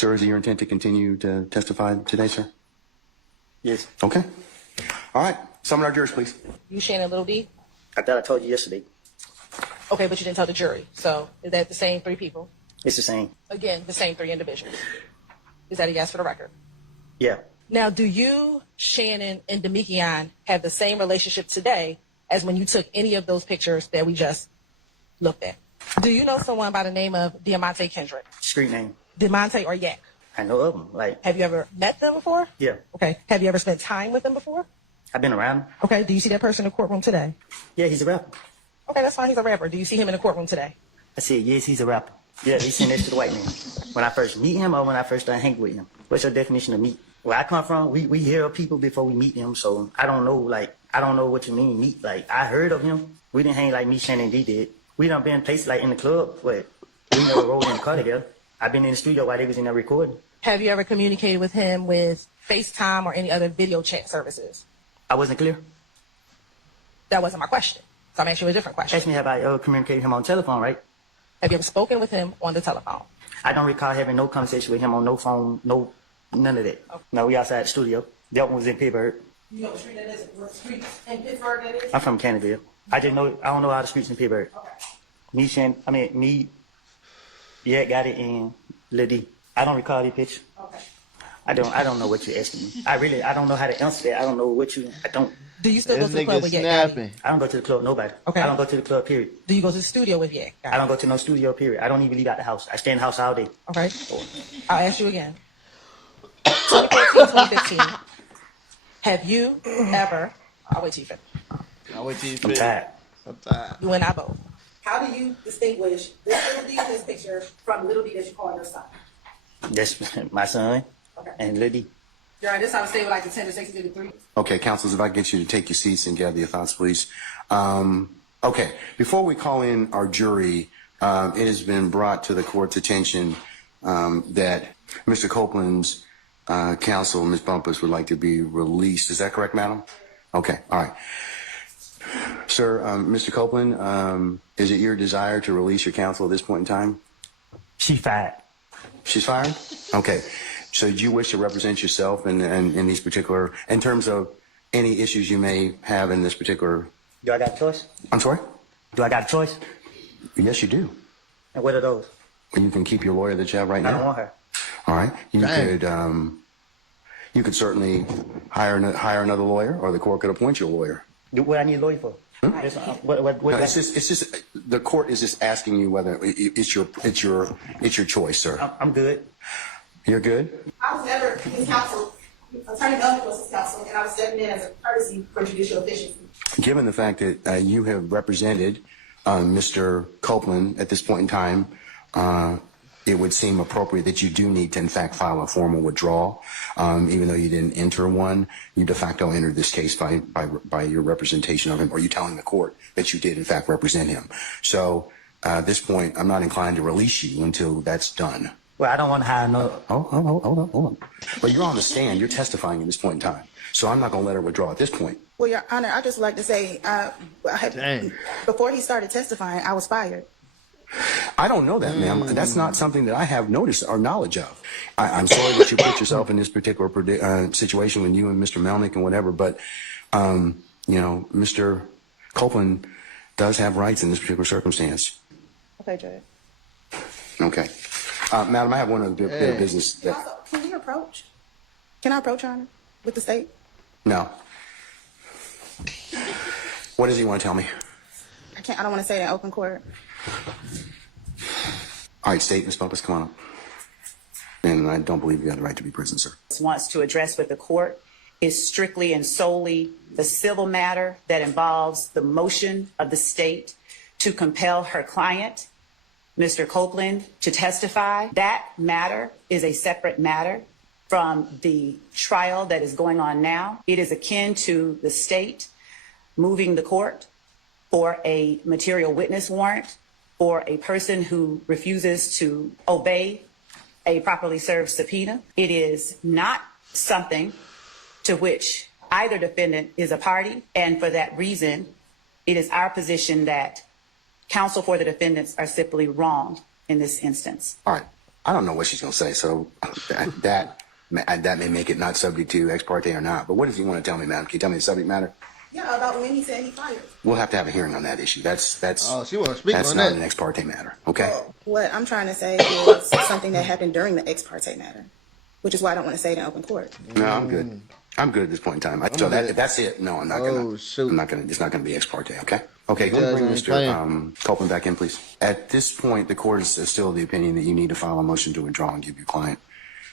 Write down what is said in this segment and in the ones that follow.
Sir, is it your intent to continue to testify today, sir? Yes. Okay. All right. Summon our jurors, please. You Shannon Little D? I thought I told you yesterday. Okay, but you didn't tell the jury. So is that the same 3 people? It's the same. Again, the same 3 individuals. Is that a yes for the record? Yeah. Now, do you, Shannon, and Demikion have the same relationship today as when you took any of those pictures that we just looked at? Do you know someone by the name of Diamante Kendrick? Street name. Diamante or Yak? I know of them. Like, Have you ever met them before? yeah. Okay. Have you ever spent time with them before? I've been around him. Okay. Do you see that person in the courtroom today? Yeah, he's a rapper. Okay, that's fine. He's a rapper. Do you see him in the courtroom today? I said, yes, he's a rapper. Yeah, he's sitting next to the white man. When I first meet him or when I first start hanging with him. What's your definition of meet? Where I come from, we hear of people before we meet them, so I don't know, I don't know what you mean, meet. Like, I heard of him. We didn't hang like me, Shannon D did. We done been places like in the club, but we never rode in the car together. I've been in the studio while they was in there recording. Have you ever communicated with him with FaceTime or any other video chat services? I wasn't clear. That wasn't my question. So I'm asking you a different question. Ask me, have I ever communicated with him on telephone, right? Have you ever spoken with him on the telephone? I don't recall having no conversation with him on no phone, none of that. Okay. No, we outside the studio. That one was in Pittsburgh. You know what street that is? What street in Pittsburgh that is? I'm from Canada. I don't know all the streets in Pittsburgh. Okay. Yeah, got it in Liddy. I don't recall the picture. Okay. I don't know what you're asking me. I don't know how to answer that. I don't know Do you still go to the club with Yak? I don't go to the club, nobody. Okay. I don't go to the club, period. Do you go to the studio with Yak? I don't go to no studio, period. I don't even leave out the house. I stay in the house all day. Okay. I'll ask you again. 2014, 2015. Have you ever, I'll wait till you finish. I'm tired. You and I both. How do you distinguish this little D in this picture from little D that you call your son? That's my son. Okay. And Liddy. You're right, this time stay with like the 10 to 6 to 3. Okay, counsels, if I get you to take your seats and gather your thoughts, please. Okay, before we call in our jury, it has been brought to the court's attention that Mr. Copeland's counsel, Ms. Bumpus, would like to be released. Is that correct, madam? Okay, all right. Sir, Mr. Copeland, is it your desire to release your counsel at this point in time? She fired. She's fired? Okay. So do you wish to represent yourself in these particular, in terms of any issues you may have in this particular? Do I got a choice? I'm sorry? Do I got a choice? Yes, you do. And what are those? Well, you can keep your lawyer that you have right now. I don't want her. All right. You could certainly hire another lawyer, or the court could appoint you a lawyer. What I need a lawyer for? No, it's just the court is just asking you whether it's your choice, sir. I'm good. You're good? I was never his counsel. Attorney Melvin was his counsel, and I was stepping in as a courtesy for judicial efficiency. Given the fact that you have represented Mr. Copeland at this point in time, it would seem appropriate that you do need to, in fact, file a formal withdrawal. Even though you didn't enter one, you de facto entered this case by your representation of him, or you telling the court that you did, in fact, represent him. So at this point, I'm not inclined to release you until that's done. Well, I don't want to hire no. Hold on. But you're on the stand. You're testifying at this point in time. So I'm not going to let her withdraw at this point. Well, Your Honor, I'd just like to say, before he started testifying, I was fired. I don't know that, ma'am. That's not something that I have notice or knowledge of. I'm sorry that you put yourself in this particular situation with you and Mr. Melnick and whatever, but, Mr. Copeland does have rights in this particular circumstance. Okay, Judge. Okay. Madam, I have one other bit of business. Can we approach? Can I approach, Your Honor, with the state? No. What does he want to tell me? I don't want to say it in open court. All right, State, Ms. Bumpus, come on up. And I don't believe you have the right to be present, sir. Wants to address with the court is strictly and solely the civil matter that involves the motion of the state to compel her client, Mr. Copeland, to testify. That matter is a separate matter from the trial that is going on now. It is akin to the state moving the court for a material witness warrant or a person who refuses to obey a properly served subpoena. It is not something to which either defendant is a party, and for that reason, it is our position that counsel for the defendants are simply wrong in this instance. All right. I don't know what she's going to say, so that may make it not subject to ex parte or not. But what does he want to tell me, madam? Can you tell me the subject matter? Yeah, about when he said he fired. We'll have to have a hearing on that issue. That's Oh, she want to speak that's on not that. an ex parte matter. Okay. What I'm trying to say is something that happened during the ex parte matter, which is why I don't want to say it in open court. No, I'm good. I'm good at this point in time. So good. that's it. No, I'm not gonna. Oh, shoot. I'm not gonna. It's not gonna be ex parte. Okay. Okay. Can you Judge bring ain't Mr. playing. Copeland back in, please? At this point, the court is still of the opinion that you need to file a motion to withdraw and give your client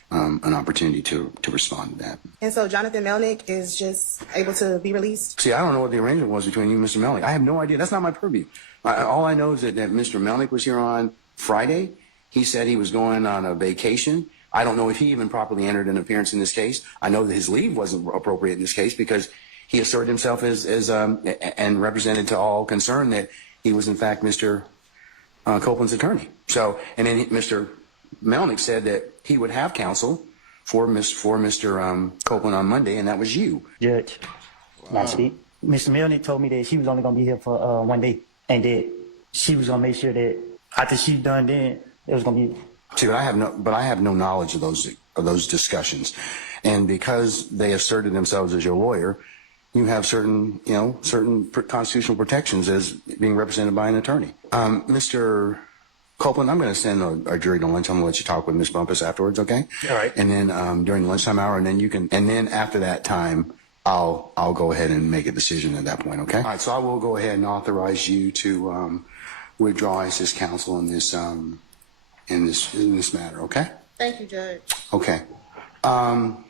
an opportunity to respond to that. And so Jonathan Melnick is just able to be released. See, I don't know what the arrangement was between you and Mr. Melnick. I have no idea. That's not my purview. All I know is that Mr. Melnick was here on Friday. He said he was going on a vacation. I don't know if he even properly entered an appearance in this case. I know that his leave wasn't appropriate in this case because he asserted himself as and represented to all concerned that he was in fact Mr. Copeland's attorney. So, and then Mr. Melnick said that he would have counsel for Mr. Copeland on Monday, and that was you. Judge, can I speak? Mr. Melnick told me that she was only gonna be here for 1 day, and that she was gonna make sure that after she done, then it was gonna be. See, but I have no knowledge of those discussions, and because they asserted themselves as your lawyer, you have certain constitutional protections as being represented by an attorney. Mr. Copeland, I'm going to send our jury to lunch. I'm going to let you talk with Ms. Bumpus afterwards, okay? All right. And then during the lunchtime hour, and then after that time, I'll go ahead and make a decision at that point, okay? All right. So I will go ahead and authorize you to withdraw as his counsel in this matter, okay? Thank you, Judge. Okay. I'm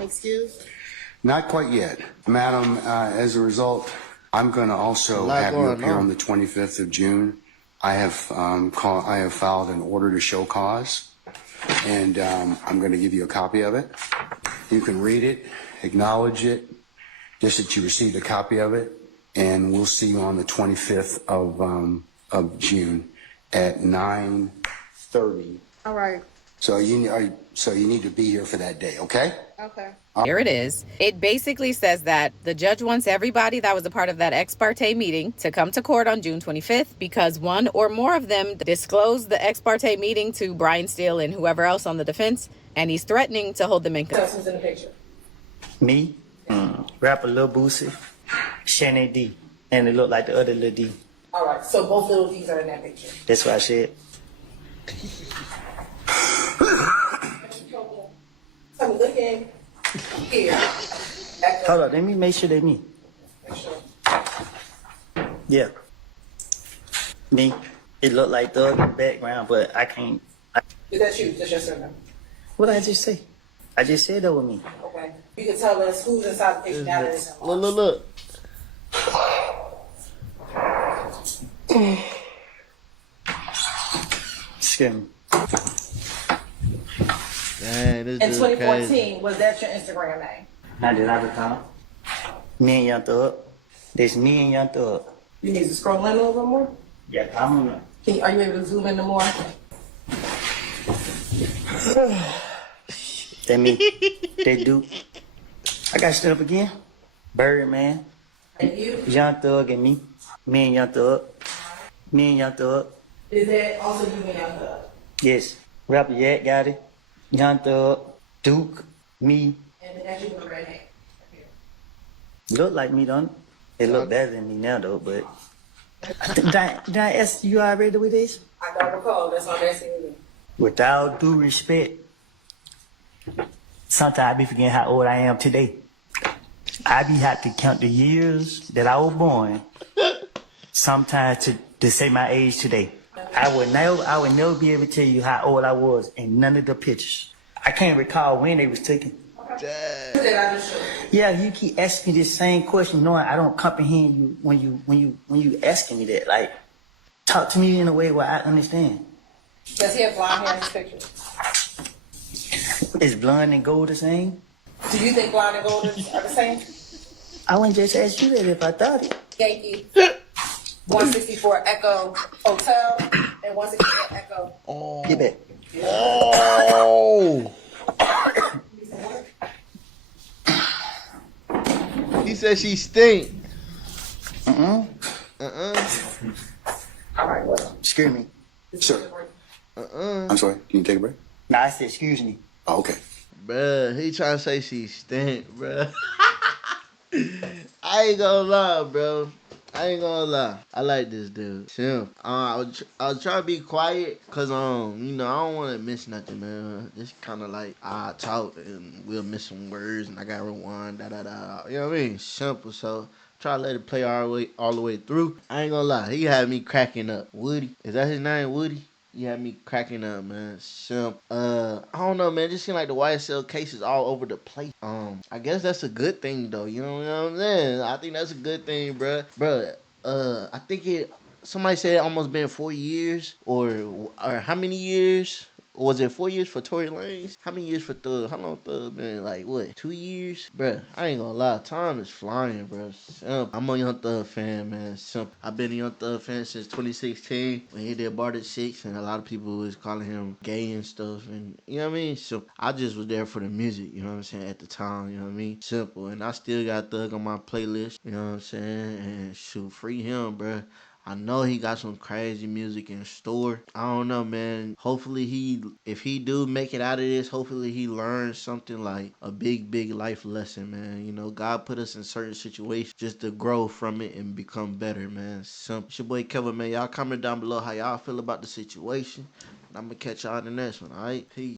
excused. Not quite yet, madam. As a result, I'm going to also have you appear on the 25th of June. I have filed an order to show cause, and I'm going to give you a copy of it. You can read it, acknowledge it, just that you received a copy of it, and we'll see you on the 25th of June at 9:30. All right. So you need to be here for that day, okay? Okay. Here it is. It basically says that the judge wants everybody that was a part of that ex parte meeting to come to court on June 25th because one or more of them disclosed the ex parte meeting to Brian Steele and whoever else on the defense, and he's threatening to hold them in contempt. Who's in the picture? Me, rapper Lil Boosie, Shannon D, and it looked like the other Lil D. All right, so both little D's are in that picture. That's what I said. So I'm looking here. Hold up, let me make sure they me. Yeah. Me. It looked like the other background, but I can't. Is that you? Just yes or no? What did I just say? I just said that was me. Okay. You can tell us who's inside the picture now that it's in. Look. Excuse me. Dang, this In dude 2014, crazy. was that your Instagram name? Now that I recall. Me and Young Thug. This me and Young Thug. You need to scroll in a little bit more. Yeah, I don't know. Are you able to zoom in more? That me. That dude. I got stood up again. Birdman. And you? Young Thug and me. Me and Young Thug. Me and Young Thug. Is that also you and Young Thug? Yes. Rapper Yak got it. Young Thug. Duke. Me. And that's you with the red hair. Look like me, don't it? It look better than me now, though, but... Did I ask you already with this? I don't recall. That's all I'm asking you. With all due respect, sometimes I be forgetting how old I am today. I be have to count the years that I was born, sometimes to say my age today. I would never be able to tell you how old I was in none of the pictures. I can't recall when they was taken. Yeah, you keep asking me this same question, knowing I don't comprehend you when you asking me that. Like, talk to me in a way where I understand. Does he have blonde hair in his picture? Is blonde and gold the same? Do you think blonde and gold are the same? I wouldn't just ask you that if I thought it. Yankee, 164 Echo Hotel, and 164 Echo. Get back. Oh. He said she stink. All right, well. Scare me. Sir. Uh-uh. I'm sorry, can you take a break? Nah, I said, excuse me. Oh, okay. Bruh, he trying to say she stink, bruh. I ain't gonna lie, bro. I ain't gonna lie. I like this dude. Simp. I was trying to be quiet, cause you know, I don't want to miss nothing, man. It's kind of like I talk and we'll miss some words, and I got to rewind, da da da. You know what I mean? Simple. So try to let it play all the way through. I ain't gonna lie. He had me cracking up. Woody, is that his name? Woody. You had me cracking up, man. Simp. I don't know, man. It just seemed like the YSL case is all over the place. I guess that's a good thing, though. You know what I'm saying? I think that's a good thing, bruh. Bruh, I think somebody said it almost been 4 years, or how many years? Was it 4 years for Tory Lanez? How many years for Thug? How long Thug been? Like, what, 2 years? Bruh, I ain't gonna lie. Time is flying, bruh. Simp. I'm a Young Thug fan, man. Simp. I've been a Young Thug fan since 2016 when he did Bartered 6, and a lot of people was calling him gay and stuff. And, you know what I mean? So I just was there for the music, you know what I'm saying, at the time, you know what I mean? Simple. And I still got Thug on my playlist, you know what I'm saying? And shoot, free him, bruh. I know he got some crazy music in store. I don't know, man. Hopefully if he do make it out of this, hopefully he learns something like a big, big life lesson, man. You know, God put us in certain situations just to grow from it and become better, man. Simple. It's your boy Kevin, man. Y'all comment down below how y'all feel about the situation. And I'm going to catch y'all in the next one, all right? Peace.